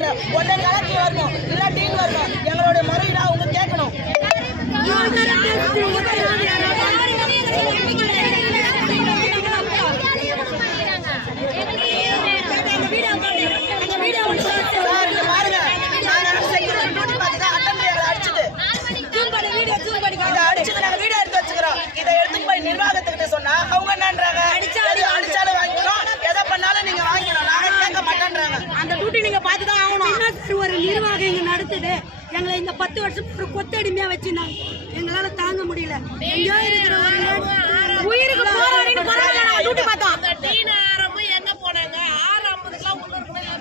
மாட்டேன். ஒன்னே கலெக்டர் வரணும், இல்ல டீன் வரணும். எங்களுடைய முறையீடா அவங்க கேட்கணும். நிர்வாகத்துக்கிட்ட சொன்னா அவங்க என்னன்றாங்க, அடிச்சாலும் வாங்கிக்கணும், எதை பண்ணாலும் நீங்க வாங்கிக்கணும், நாங்க கேட்க மாட்டேன்றாங்க. அந்த டியூட்டி நீங்க பார்த்துதான் ஆகணும். ஒரு நிர்வாகம் இங்க நடத்துது, எங்களை இந்த 10 வருஷம் ஒரு கொத்தடிமையா வச்சிருந்தாங்க. எங்களால தாங்க முடியல. எங்கேயோ இருக்கிற ஒரு உயிருக்கு டியூட்டி பார்த்தோம். அந்த டீன் ஆரம்பம் எங்க போனாங்க? 6:50க்குலாம் உள்ள இருக்கணும்.